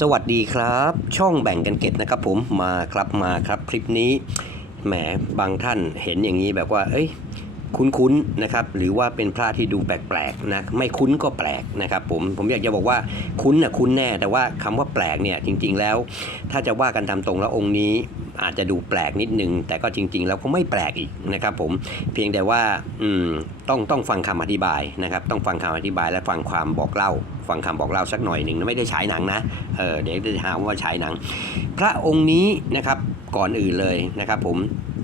สวัสดีครับ ช่องแบ่งกันเก็บนะครับผมมาครับมาครับคลิปนี้แหมบางท่านเห็นอย่างนี้แบบว่า เอ้ย คุ้นๆนะครับหรือว่าเป็นพระที่ดูแปลกๆนะไม่คุ้นก็แปลกนะครับผมผมอยากจะบอกว่าคุ้นนะคุ้นแน่ แต่ว่าคำว่าแปลกเนี่ยจริง ๆ แล้ว ถ้าจะว่ากันตามตรงแล้วองค์นี้อาจจะดูแปลกนิดนึง แต่ก็จริง ๆ แล้วก็ไม่แปลกอีกนะครับผมเพียงแต่ว่าอืมต้องต้องฟังคำอธิบายนะครับต้องฟังคำอธิบายและฟังความบอกเล่า ฟังคำบอกเล่าสักหน่อยหนึ่งไม่ได้ฉายหนังนะเออเดี๋ยวจะหาว่าฉายหนัง พระองค์นี้นะครับก่อนอื่นเลยนะครับผม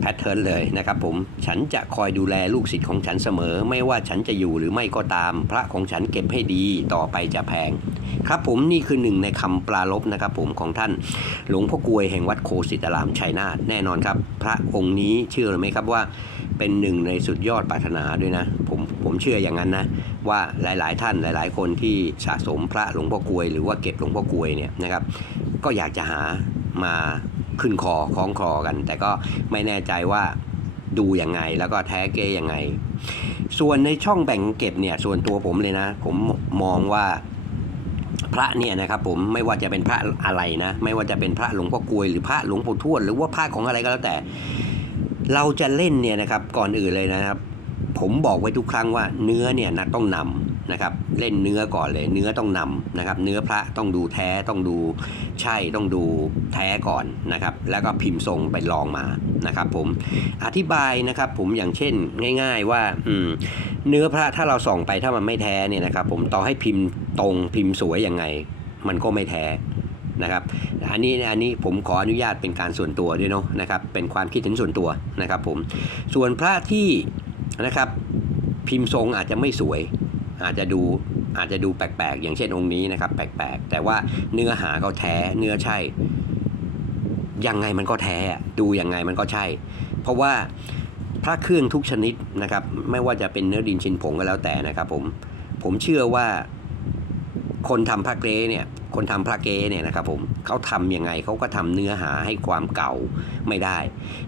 แพทเทิร์นเลยนะครับผม ฉันจะคอยดูแลลูกศิษย์ของฉันเสมอ ไม่ว่าฉันจะอยู่หรือไม่ก็ตาม พระของฉันเก็บให้ดีต่อไปจะแพง ครับผมนี่คือหนึ่งในคำปลาลบนะครับผมของท่าน หลวงพ่อกวยแห่งวัดโคสิตารามชัยนาทแน่นอนครับ พระองค์นี้เชื่อหรือไม่ครับว่าเป็นหนึ่งในสุดยอดปรารถนาด้วยนะผมผมเชื่ออย่างนั้นนะว่าหลาย ๆ ท่านหลาย ๆ คนที่สะสมพระหลวงพ่อกวย หรือว่าเก็บหลวงพ่อกวยเนี่ยนะครับก็อยากจะหามา ขึ้นคอคล้องคอกัน แต่ก็ไม่แน่ใจว่าดูยังไงแล้วก็แท้เก้ยังไง ส่วนในช่องแบ่งเก็บเนี่ย ส่วนตัวผมเลยนะ ผมมองว่าพระเนี่ยนะครับผมไม่ว่าจะเป็นพระอะไรนะ ไม่ว่าจะเป็นพระหลวงพ่อกลวยหรือพระหลวงปู่ทวดหรือว่าพระของอะไรก็แล้วแต่ เราจะเล่นเนี่ยนะครับก่อนอื่นเลยนะครับ ผมบอกไว้ทุกครั้งว่าเนื้อเนี่ยนะต้องนำ นะครับเล่นเนื้อก่อนเลย เนื้อต้องนำนะครับ เนื้อพระต้องดูแท้ต้องดูใช่ต้องดูแท้ก่อนนะครับ แล้วก็พิมพ์ทรงไปลองมานะครับ ผมอธิบายนะครับ ผมอย่างเช่นง่าย ๆ ว่าเนื้อพระถ้าเราส่องไปถ้ามันไม่แท้เนี่ยนะครับ ผมต่อให้พิมพ์ตรงพิมพ์สวยยังไง มันก็ไม่แท้นะครับอันนี้อันนี้ผมขออนุญาตเป็นการส่วนตัวด้วยเนาะนะครับ เป็นความคิดเห็นส่วนตัวนะครับ ผมส่วนพระที่นะครับ พิมพ์ทรงอาจจะไม่สวย อาจจะดูอาจจะดูแปลกๆ อย่างเช่นองค์นี้นะครับ แปลกๆ แต่ว่าเนื้อหาก็แท้เนื้อใช่ ยังไงมันก็แท้ดูยังไงมันก็ใช่ เพราะว่าพระเครื่องทุกชนิดนะครับ ไม่ว่าจะเป็นเนื้อดินชินผงก็แล้วแต่นะครับ ผมผมเชื่อว่าคนทำพระเกรเนี่ยคนทำพระเกรเนี่ยนะครับผมเขาทำยังไงเขาก็ทำเนื้อหาให้ความเก่าไม่ได้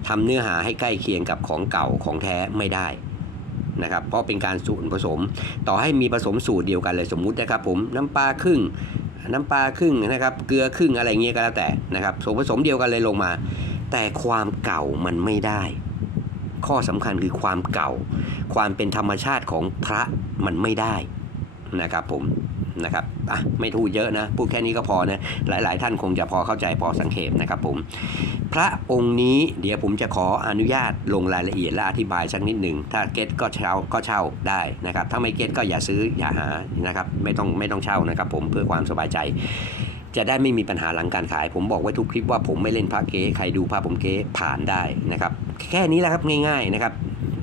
ทำเนื้อหาให้ใกล้เคียงกับของเก่าของแท้ไม่ได้ นะครับเพราะเป็นการสูตรผสม ต่อให้มีผสมสูตรเดียวกันเลยสมมุตินะครับ ผมน้ำปลาครึ่งน้ำปลาครึ่งนะครับเกลือครึ่งอะไรเงี้ยก็แล้วแต่นะครับส่วนผสมเดียวกันเลยลงมา แต่ความเก่ามันไม่ได้ ข้อสำคัญคือความเก่า ความเป็นธรรมชาติของพระมันไม่ได้นะครับผม นะครับอะไม่ทูดเยอะนะ พูดแค่นี้ก็พอนะหลายๆ ท่านคงจะพอเข้าใจพอสังเขปนะครับผม พระองค์นี้เดี๋ยวผมจะขออนุญาตลงรายละเอียดและอธิบายสักนิดหนึ่ง ถ้าเก็ตก็เช่าก็เช่าได้นะครับ ถ้าไม่เก็ตก็อย่าซื้ออย่าหานะครับไม่ต้องไม่ต้องเช่านะครับ ผมเพื่อความสบายใจจะได้ไม่มีปัญหาหลังการขาย ผมบอกไว้ทุกคลิปว่าผมไม่เล่นพระเก๊ใครดูพระผมเก๊ผ่านได้นะครับ แค่นี้แหละครับง่ายๆนะครับ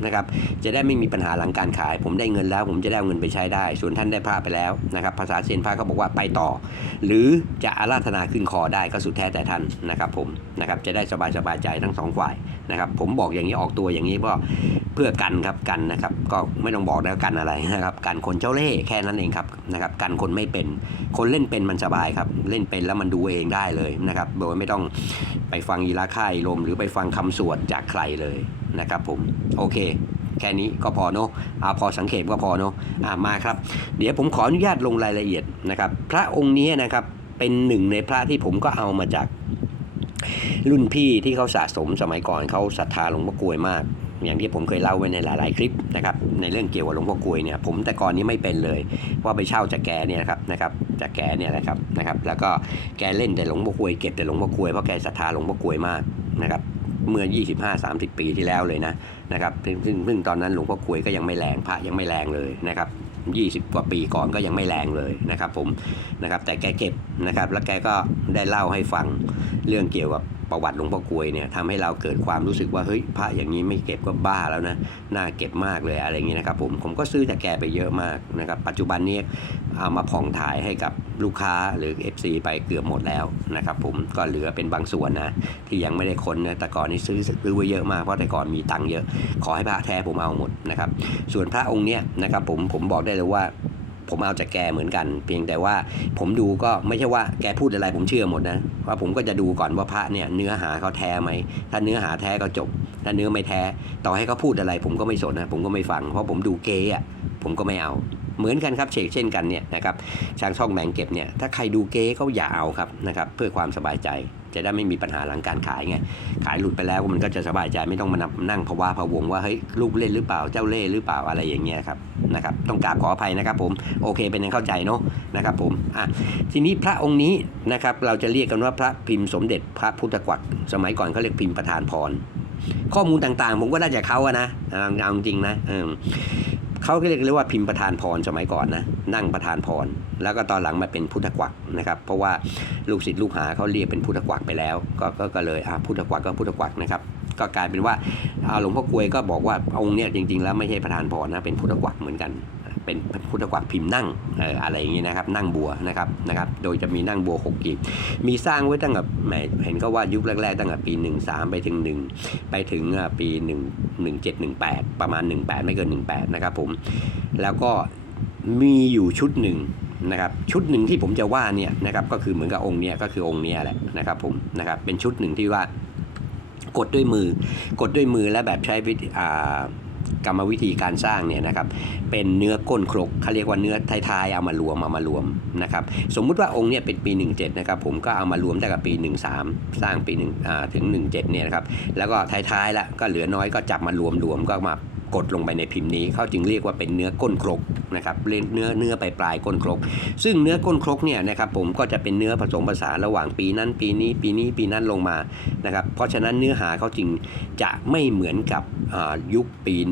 นะครับจะได้ไม่มีปัญหาหลังการขาย ผมได้เงินแล้ว ผมจะได้เอาเงินไปใช้ได้ ส่วนท่านได้พระไปแล้วนะครับภาษาเซียนพระเขาบอกว่าไปต่อ หรือจะอาราธนาขึ้นคอได้ก็สุดแท้แต่ท่านนะครับผมนะครับจะได้สบายสบายใจทั้งสองฝ่ายนะครับผมบอกอย่างนี้ออกตัวอย่างนี้ก็เพื่อกันครับกันนะครับก็ไม่ต้องบอกแล้วกันอะไรนะครับกันคนเจ้าเล่แค่นั้นเองครับนะครับกันคนไม่เป็น คนเล่นเป็นมันสบายครับเล่นเป็นแล้วมันดูเองได้เลยนะครับโดยไม่ต้องไปฟังยีราค่ายลมหรือไปฟังคำสวดจากใครเลยนะครับผมโอเค แค่นี้ก็พอเนาะอาพอสังเกตก็พอเนาะอ่ามาครับ เดี๋ยวผมขออนุญาตลงรายละเอียดนะครับ พระองค์นี้นะครับเป็นหนึ่งในพระที่ผมก็เอามาจากรุ่นพี่ที่เขาสะสมสมัยก่อนเขาศรัทธาหลวงพ่อกลวยมากอย่างที่ผมเคยเล่าไว้ในหลาย ๆ คลิปนะครับในเรื่องเกี่ยวกับหลวงพ่อกลวยเนี่ยผมแต่ก่อนนี้ไม่เป็นเลยว่าไปเช่าจากแกเนี่ยครับนะครับจากแกเนี่ยนะครับนะครับ แล้วก็แกเล่นแต่หลวงพ่อกลวยเก็บแต่หลวงพ่อกลวยเพราะแกศรัทธาหลวงพ่อกลวยมากนะครับ เมื่อ 25-30 ปีที่แล้วเลยนะนะครับซึ่งซึ่งตอนนั้นหลวงพ่อคุยก็ยังไม่แรงพระยังไม่แรงเลยนะครับ20 กว่าปีก่อนก็ยังไม่แรงเลยนะครับผมนะครับแต่แกเก็บนะครับแล้วแกก็ได้เล่าให้ฟังเรื่องเกี่ยวกับ ประวัติหลวงพ่อกวยเนี่ยทำให้เราเกิดความรู้สึกว่าเฮ้ยพระอย่างนี้ไม่เก็บก็บ้าแล้วนะน่าเก็บมากเลยอะไรอย่างนี้นะครับผมผมก็ซื้อจากแกไปเยอะมากนะครับปัจจุบันนี้เอามาผ่องถ่ายให้กับลูกค้าหรือ FC ไปเกือบหมดแล้วนะครับผมก็เหลือเป็นบางส่วนนะที่ยังไม่ได้ค้นนะแต่ก่อนนี้ซื้อซื้อไว้เยอะมากเพราะแต่ก่อนมีตังค์เยอะ ขอให้พระแท้ผมเอาหมดนะครับส่วนพระองค์เนี้ยนะครับผมผมบอกได้เลยว่า ผมเอาจากแกเหมือนกัน เพียงแต่ว่าผมดูก็ไม่ใช่ว่าแกพูดอะไรผมเชื่อหมดนะว่าผมก็จะดูก่อนว่าพระเนี่ยเนื้อหาเขาแท้ไหมถ้าเนื้อหาแท้ก็จบ ถ้าเนื้อไม่แท้ ต่อให้เขาพูดอะไรผมก็ไม่สนนะผมก็ไม่ฟังเพราะผมดูเก๊อะผมก็ไม่เอาเหมือนกันครับเชกเช่นกันเนี่ยนะครับทางช่องแบ่งเก็บเนี่ยถ้าใครดูเก๊ก็อย่าเอาครับนะครับเพื่อความสบายใจ จะได้ไม่มีปัญหาหลังการขายไง ขายหลุดไปแล้วมันก็จะสบายใจไม่ต้องมานั่งภาวะพะวงว่าเฮ้ยลูกเล่นหรือเปล่าเจ้าเล่หรือเปล่าอะไรอย่างเงี้ยครับนะครับต้องกราบขออภัยนะครับผมโอเคเป็นยังเข้าใจเนาะนะครับผมอะทีนี้พระองค์นี้นะครับเราจะเรียกกันว่าพระพิมพ์สมเด็จพระพุทธกวักสมัยก่อนเขาเรียกพิมพ์ประธานพรข้อมูลต่างๆ ผมก็ได้จากเขาอะนะเอาจริงนะ เขาเรียกเรียกว่าพิมพ์ประธานพรสมัยก่อนนะนั่งประธานพร แล้วก็ตอนหลังมาเป็นพุทธกวักนะครับ เพราะว่าลูกศิษย์ลูกหาเขาเรียกเป็นพุทธกวักไปแล้ว ก็ก็ก็เลยอ่าพุทธกวักก็พุทธกวักนะครับก็กลายเป็นว่าหลวงพ่อกวยก็บอกว่าองค์เนี้ยจริงๆแล้วไม่ใช่ประธานพรนะเป็นพุทธกวักเหมือนกัน เป็นพุทธกวักพิมพ์นั่งออะไรอย่างนี้นะครับ นั่งบัวนะครับนะครับ โดยจะมีนั่งบัวหกกีบมีสร้างไว้ตั้งแต่เห็นก็ว่ายุคแรกๆตั้งแต่ปี 13 ไปถึง 1 ไปถึงอะปี 1 17 18 ประมาณ 18 ไม่เกิน 18 นะครับผม แล้วก็มีอยู่ชุดหนึ่งนะครับชุดหนึ่งที่ผมจะว่าเนี่ยนะครับก็คือเหมือนกับองค์เนี้ยก็คือองค์เนี้ยแหละนะครับผมนะครับเป็นชุดหนึ่งที่ว่ากดด้วยมือกดด้วยมือและแบบใช้วิธี กรรมวิธีการสร้างเนี่ยนะครับเป็นเนื้อก้นครกเขาเรียกว่าเนื้อท้ายๆเอามารวมเอามารวมนะครับสมมุติว่าองค์เนี่ยเป็นปี 17นะครับผมก็เอามารวมตั้งแต่ปี 13 สร้างปี1อ่าถึง 17เนี่ยนะครับแล้วก็ท้ายๆละก็เหลือน้อยก็จับมารวมรวมๆก็มา กดลงไปในพิมพ์นี้เขาจึงเรียกว่าเป็นเนื้อก้นครกนะครับเนื้อเนื้อปลายปลายก้นครก ซึ่งเนื้อก้นครกเนี่ยนะครับผมก็จะเป็นเนื้อผสมผสานระหว่างปีนั้น ปีนี้ปีนี้ปีนั้นลงมานะครับเพราะฉะนั้นเนื้อหาเขาจึงจะไม่เหมือนกับอ่ายุคปี 13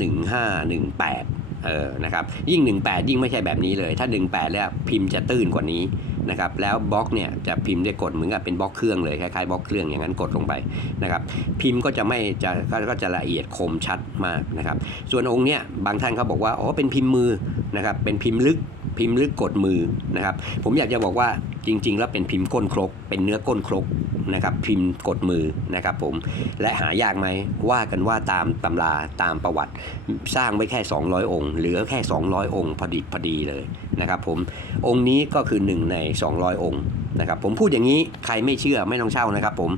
15 18 เออนะครับยิ่ง 18 ยิ่งไม่ใช่แบบนี้เลย ถ้า 18 แล้วพิมพ์จะตื้นกว่านี้นะครับแล้วบล็อกเนี่ยจะพิมพ์ได้กดเหมือนกับเป็นบล็อกเครื่องเลยคล้ายๆบล็อกเครื่องอย่างนั้นกดลงไปนะครับพิมพ์ก็จะไม่จะก็จะละเอียดคมชัดมากนะครับส่วนองค์เนี้ยบางท่านเขาบอกว่าอ๋อเป็นพิมพ์มือนะครับเป็นพิมพ์ลึกพิมพ์ลึกกดมือนะครับผมอยากจะบอกว่าจริง ๆ แล้วเป็นพิมพ์ก้นครก เป็นเนื้อก้นครก นะครับพิมพ์กดมือนะครับผมและหายากไหมว่ากันว่าตามตำราตามประวัติ สร้างไว้แค่ 200 องค์ เหลือแค่ 200 องค์พอดีพอดีเลยนะครับผมองค์นี้ก็คือหนึ่งใน 200 องค์นะครับผมพูดอย่างนี้ใครไม่เชื่อไม่ต้องเช่านะครับผม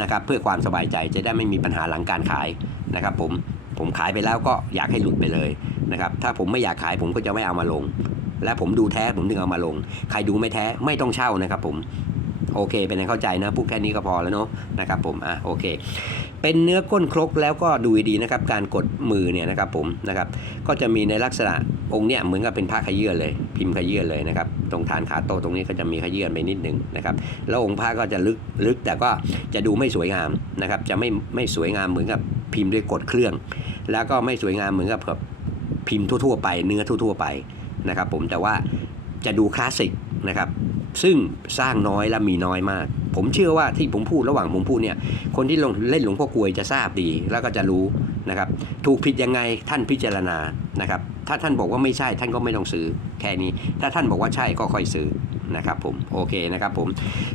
นะครับเพื่อความสบายใจจะได้ไม่มีปัญหาหลังการขายนะครับผมผมขายไปแล้วก็อยากให้หลุดไปเลยนะครับถ้าผมไม่อยากขายผมก็จะไม่เอามาลง และผมดูแท้ผมถึงเอามาลง ใครดูไม่แท้ไม่ต้องเช่านะครับผม โอเค เป็นให้เข้าใจนะพูดแค่นี้ก็พอแล้วเนาะนะครับผมอะโอเค เป็นเนื้อก้นครกแล้วก็ดูดีนะครับ การกดมือเนี่ยนะครับผมนะครับ ก็จะมีในลักษณะองค์เนี่ยเหมือนกับเป็นผ้าขยื่นเลย พิมพ์ขยื่นเลยนะครับ ตรงฐานขาโตตรงนี้ก็จะมีขยื่นไปนิดหนึ่งนะครับ แล้วองค์ผ้าก็จะลึกลึกแต่ก็จะดูไม่สวยงามนะครับ จะไม่ไม่สวยงามเหมือนกับพิมพ์ด้วยกดเครื่อง แล้วก็ไม่สวยงามเหมือนกับแบบพิมพ์ทั่วๆไป เนื้อทั่วๆไปนะครับ ผมแต่ว่าจะดูคลาสสิกนะครับ ซึ่งสร้างน้อยและมีน้อยมาก ผมเชื่อว่าที่ผมพูดระหว่างผมพูดเนี่ยคนที่ลงเล่นหลวงพ่อกลวยจะทราบดีแล้วก็จะรู้นะครับ ถูกผิดยังไงท่านพิจารณานะครับ ถ้าท่านบอกว่าไม่ใช่ท่านก็ไม่ต้องซื้อแค่นี้ ถ้าท่านบอกว่าใช่ก็ค่อยซื้อนะครับผมโอเคนะครับผม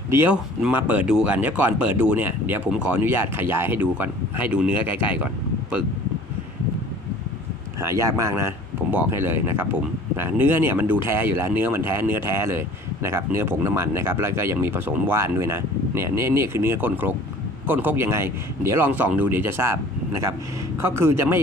เดี๋ยวมาเปิดดูกันเดี๋ยวก่อนเปิดดูเนี่ยเดี๋ยวผมขออนุญาตขยายให้ดูก่อนให้ดูเนื้อใกล้ๆก่อนปึกหายากมากนะ ผมบอกให้เลยนะครับผมนะเนื้อเนี่ยมันดูแท้อยู่แล้ว เนื้อมันแท้เนื้อแท้เลย นะครับเนื้อผงน้ำมันนะครับแล้วก็ยังมีผสมว่านด้วยนะเนี่ยนี่นี่คือเนื้อก้นครกก้นครกยังไง เดี๋ยวลองส่องดูเดี๋ยวจะทราบนะครับเขาคือจะไม่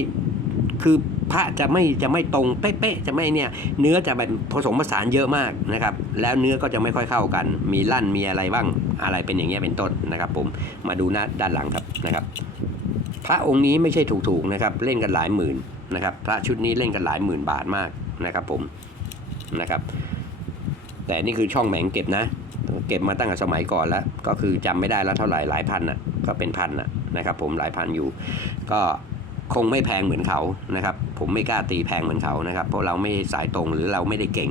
คือพระจะไม่จะไม่ตรงเป๊ะๆจะไม่เนี่ยเนื้อจะแบบผสมผสานเยอะมากนะครับ แล้วเนื้อก็จะไม่ค่อยเข้ากัน มีลั่นมีอะไรบ้างอะไรเป็นอย่างเงี้ยเป็นต้นนะครับ ผมมาดูหน้าด้านหลังครับนะครับ พระองค์นี้ไม่ใช่ถูกๆนะครับ เล่นกันหลายหมื่นนะครับ พระชุดนี้เล่นกันหลายหมื่นบาทมากนะครับ ผมนะครับ แต่นี่คือช่องแหมงเก็บนะ เก็บมาตั้งแต่สมัยก่อนแล้ว ก็คือจำไม่ได้แล้วเท่าไหร่หลายพันอะก็เป็นพันอะนะครับผมหลายพันอยู่ ก็คงไม่แพงเหมือนเขานะครับ ผมไม่กล้าตีแพงเหมือนเขานะครับ เพราะเราไม่สายตรงหรือเราไม่ได้เก่ง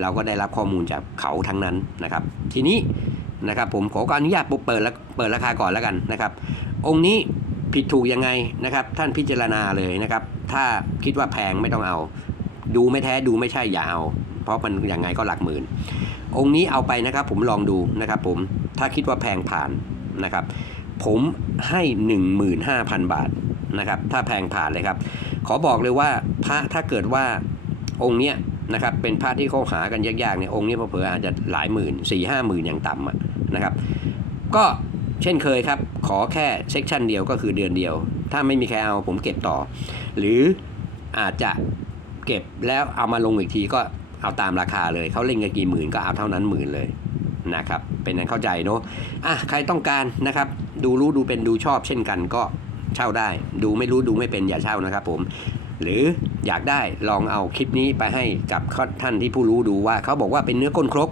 เราก็ได้รับข้อมูลจากเขาทั้งนั้นนะครับ ทีนี้นะครับผมขออนุญาตปุ๊บเปิดเปิดราคาก่อนแล้วกันนะครับ องค์นี้ผิดถูกยังไงนะครับ ท่านพิจารณาเลยนะครับ ถ้าคิดว่าแพงไม่ต้องเอา ดูไม่แท้ดูไม่ใช่อย่าเอา เพราะมันอยังไงก็หลักหมื่น องค์นี้เอาไปนะครับ ผมลองดูนะครับผมถ้าคิดว่าแพงผ่านนะครับ ผมให้ 15,000 บาทนะครับ ถ้าแพงผ่านเลยครับ ขอบอกเลยว่าพระถ้าเกิดว่าองค์เนี้ยนะครับเป็นพระที่เขาหากันยากๆเนี่ยองค์นี้เผื่ออาจจะหลายหมื่นสี่ห้าหมื่นอย่างต่ำะนะครับ ก็เช่นเคยครับ ขอแค่เซกชันเดียวก็คือเดือนเดียว ถ้าไม่มีใครเอาผมเก็บต่อ หรืออาจจะเก็บแล้วเอามาลงอีกทีก็ เอาตามราคาเลยเขาเล่นกันกี่หมื่นก็เอาเท่านั้นหมื่นเลยนะครับเป็นนั้นเข้าใจเนาะอะใครต้องการนะครับ ดูรู้ดูเป็นดูชอบเช่นกันก็เช่าได้ ดูไม่รู้ดูไม่เป็นอย่าเช่านะครับผม หรืออยากได้ลองเอาคลิปนี้ไปให้กับท่านที่ผู้รู้ดูว่าเขาบอกว่าเป็นเนื้อก้นครก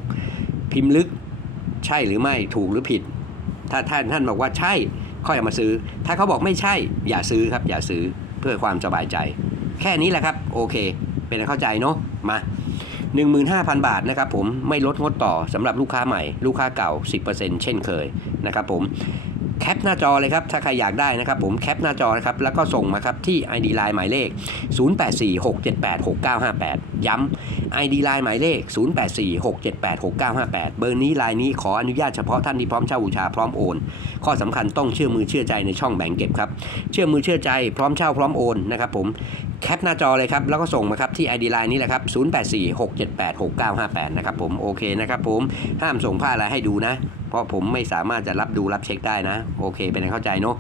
พิมพ์ลึกใช่หรือไม่ถูกหรือผิด ถ้าท่านท่านบอกว่าใช่ค่อยเอามาซื้อ ถ้าเขาบอกไม่ใช่ อย่าซื้อครับอย่าซื้อเพื่อความสบายใจ แค่นี้แหละครับ โอเค เป็นอันเข้าใจเนาะมา 15,000 บาทนะครับผมไม่ลดงดต่อสำหรับลูกค้าใหม่ ลูกค้าเก่า 10%เช่นเคยนะครับผม แคปหน้าจอเลยครับ ถ้าใครอยากได้นะครับ ผมแคปหน้าจอนะครับ แล้วก็ส่งมาครับที่ ID Line หมายเลข 0846786958 ย้ำ ID Line หมายเลข 0846786958 เบอร์นี้ไลน์นี้ขออนุญาตเฉพาะท่านที่พร้อมเช่าบูชาพร้อมโอน ข้อสำคัญต้องเชื่อมือเชื่อใจในช่องแบ่งเก็บครับ เชื่อมือเชื่อใจพร้อมเช่าพร้อมโอนนะครับผมแคปหน้าจอเลยครับ แล้วก็ส่งมาครับที่ ID Line นี้แหละครับ 0846786958 นะครับผม โอเคนะครับผม ห้ามส่งผ้าอะไรให้ดูนะ เพราะผมไม่สามารถจะรับดูรับเช็คได้นะ โอเค เป็นเข้าใจเนาะ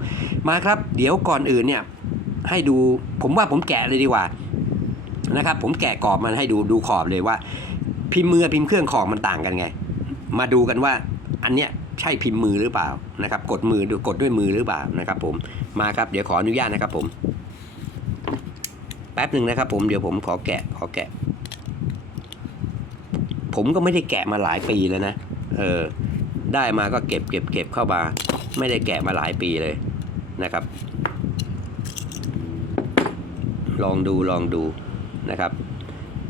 มาครับเดี๋ยวก่อนอื่นเนี่ยให้ดูผมว่าผมแกะเลยดีกว่านะครับ ผมแกะกรอบมันให้ดูดูขอบเลยว่า พิมพ์มือพิมพ์เครื่องของมันต่างกันไง มาดูกันว่าอันเนี้ยใช่พิมพ์มือหรือเปล่านะครับ กดมือดูกดด้วยมือหรือเปล่านะครับ ผมมาครับเดี๋ยวขออนุญาตนะครับ ผม แป๊บหนึ่งนะครับ ผมเดี๋ยวผมขอแกะขอแกะ ผมก็ไม่ได้แกะมาหลายปีแล้วนะเออ ได้มาก็เก็บเก็บเก็บเข้ามา ไม่ได้แกะมาหลายปีเลยนะครับ ลองดูลองดูนะครับ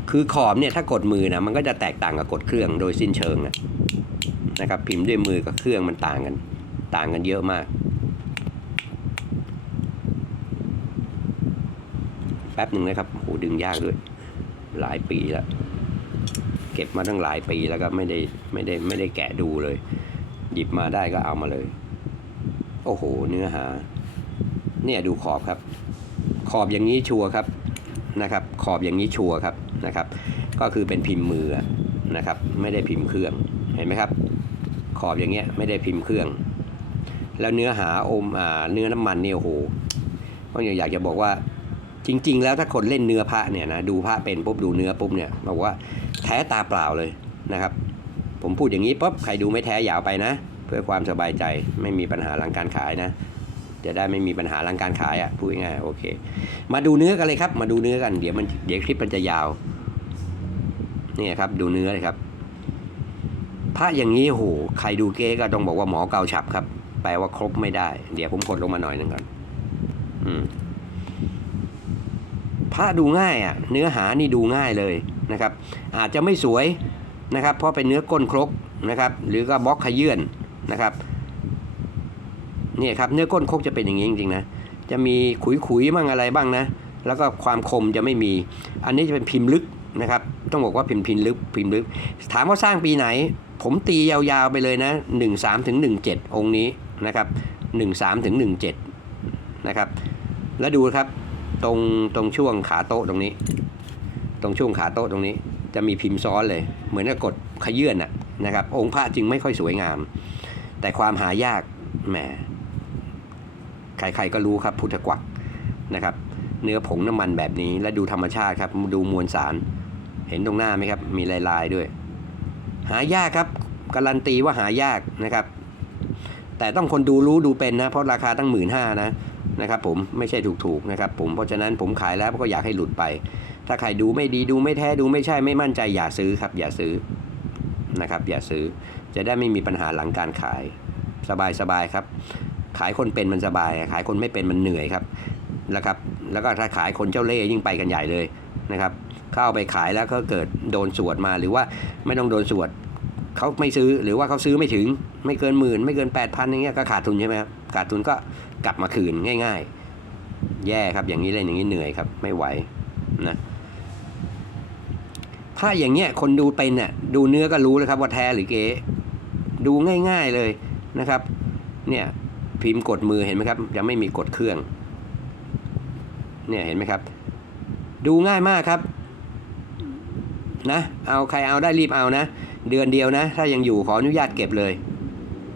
คือขอบเนี่ยถ้ากดมือนะมันก็จะแตกต่างกับกดเครื่องโดยสิ้นเชิงนะนะครับ พิมพ์ด้วยมือกับเครื่องมันต่างกัน ต่างกันเยอะมาก แป๊บหนึ่งนะครับโหดึงยากด้วย หลายปีแล้วเก็บมาตั้งหลายปีแล้วก็ไม่ได้ไม่ได้ไม่ได้แกะดูเลย หยิบมาได้ก็เอามาเลย โอ้โห เนื้อหา เนี่ยดูขอบครับ ขอบอย่างนี้ชัวร์ครับนะครับ ขอบอย่างนี้ชัวร์ครับนะครับ ก็คือเป็นพิมพ์มือนะครับ ไม่ได้พิมพ์เครื่องเห็นไหมครับ ขอบอย่างเงี้ยไม่ได้พิมพ์เครื่อง แล้วเนื้อหาอมอ่าเนื้อน้ำมันเนี่ยโอ้โหก็อยากจะบอกว่าจริง ๆ แล้วถ้าคนเล่นเนื้อพระเนี่ยนะดูพระเป็นปุ๊บดูเนื้อปุ๊บเนี่ยบอกว่าแท้ตาเปล่าเลยนะครับ ผมพูดอย่างนี้ปุ๊บใครดูไม่แท้ยาเอาไปนะ เพื่อความสบายใจไม่มีปัญหาหลังการขายนะ จะได้ไม่มีปัญหาหลังการขายอะพูดง่ายโอเค มาดูเนื้อกันเลยครับ มาดูเนื้อกันเดี๋ยวมันเดี๋ยวคลิปมันจะยาวนี่ครับดูเนื้อเลยครับพระอย่างนี้โหใครดูเก๊ก็ต้องบอกว่าหมอเกาฉับครับ แปลว่าครบไม่ได้ เดี๋ยวผมกดลงมาหน่อยหนึ่งก่อนอืมพระดูง่ายอะ เนื้อหานี่ดูง่ายเลยนะครับ อาจจะไม่สวย นะครับ เพราะเป็นเนื้อก้นครกนะครับ หรือก็บล็อกขยื่นนะครับนี่ครับเนื้อก้นครกจะเป็นอย่างนี้จริงๆนะจะมีขุยๆบ้างอะไรบ้างนะ แล้วก็ความคมจะไม่มี อันนี้จะเป็นพิมพ์ลึกนะครับ ต้องบอกว่าเป็นพิมพ์ลึกพิมพ์ลึก ถามว่าสร้างปีไหน ผมตียาวๆไปเลยนะ1 3ถึง17 องค์นี้นะครับ1 3ถึง17นะครับ แล้วดูครับตรงตรงช่วงขาโต๊ะตรงนี้ ตรงช่วงขาโต๊ะตรงนี้ จะมีพิมพ์ซ้อนเลย เหมือนกับกดขยื่นน่ะนะครับ องค์พระจึงไม่ค่อยสวยงาม แต่ความหายากแหมใครๆก็รู้ครับพุทธกวักนะครับ เนื้อผงน้ำมันแบบนี้และดูธรรมชาติครับดูมวลสาร เห็นตรงหน้าไหมครับ มีลายๆด้วย หายากครับการันตีว่าหายากนะครับ แต่ต้องคนดูรู้ดูเป็นนะ เพราะราคาตั้งหมื่นห้านะนะครับผมไม่ใช่ถูกๆนะครับผมเพราะฉะนั้นผมขายแล้วก็อยากให้หลุดไป ถ้าใครดูไม่ดีดูไม่แท้ดูไม่ใช่ไม่มั่นใจอย่าซื้อครับ อย่าซื้อนะครับ อย่าซื้อจะได้ไม่มีปัญหาหลังการขายสบายๆครับ ขายคนเป็นมันสบาย ขายคนไม่เป็นมันเหนื่อยครับนะครับ แล้วก็ถ้าขายคนเจ้าเล่ห์ยิ่งไปกันใหญ่เลยนะครับ เข้าไปขายแล้วก็เกิดโดนสวดมาหรือว่าไม่ต้องโดนสวดเขาไม่ซื้อหรือว่าเขาซื้อไม่ถึง ไม่เกินหมื่นไม่เกิน8ปดพันอย่างเงี้ยก็ขาดทุนใช่ไหมครับขาดทุนก็กลับมาคืนง่าย ๆ แย่ครับอย่างนี้เล่นอย่างนี้เหนื่อยครับไม่ไหวนะ ถ้าอย่างเงี้ยคนดูเป็นเนี่ยดูเนื้อก็รู้เลยครับว่าแท้หรือเก๊ดูง่าย ๆเลยนะครับ เนี่ยพิมพ์กดมือเห็นไหมครับยังไม่มีกดเครื่อง เนี่ยเห็นไหมครับ ดูง่ายมากครับนะเอาใครเอาได้รีบเอานะ เดือนเดียวนะ ถ้ายังอยู่ขออนุญาตเก็บเลย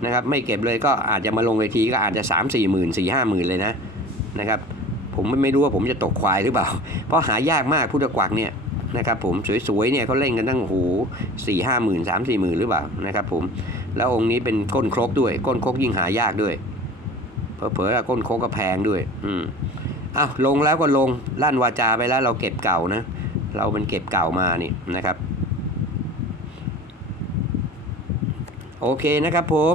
นะครับ ไม่เก็บเลยก็อาจจะมาลงเวทีก็อาจจะสามสี่หมื่นสี่ห้าหมื่นเลยนะนะครับ ผมไม่รู้ว่าผมจะตกควายหรือเปล่า เพราะหายากมากพุทธกวักเนี่ย นะครับผมสวยๆเนี่ยเขาเล่นกันตั้งโอ้โหสี่ห้าหมื่นสามสี่หมื่นหรือเปล่านะครับผมแล้วองค์นี้เป็นก้นครกด้วย ก้นครกยิ่งหายากด้วยเผลอๆก้นครกก็แพงด้วย อืมอ้าวลงแล้วก็ลงลั่นวาจาไปแล้วเราเก็บเก่านะ เรามันเก็บเก่ามานี่นะครับ โอเคนะครับผม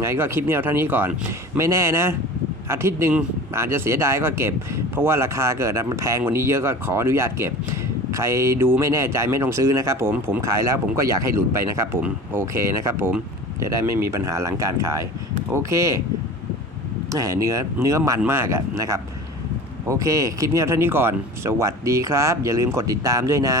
ไงก็คลิปนี้เอาเท่านี้ก่อน ไม่แน่นะ อาทิตย์หนึ่งอาจจะเสียดายก็เก็บ เพราะว่าราคาเกิดมันแพงกว่านี้เยอะก็ขออนุญาตเก็บ ใครดูไม่แน่ใจไม่ต้องซื้อนะครับผมผมขายแล้วผมก็อยากให้หลุดไปนะครับผมโอเคนะครับผมจะได้ไม่มีปัญหาหลังการขาย โอเคแหมเนื้อเนื้อมันมากอะนะครับ โอเค คลิปนี้เอาเท่านี้ก่อน สวัสดีครับ อย่าลืมกดติดตามด้วยนะ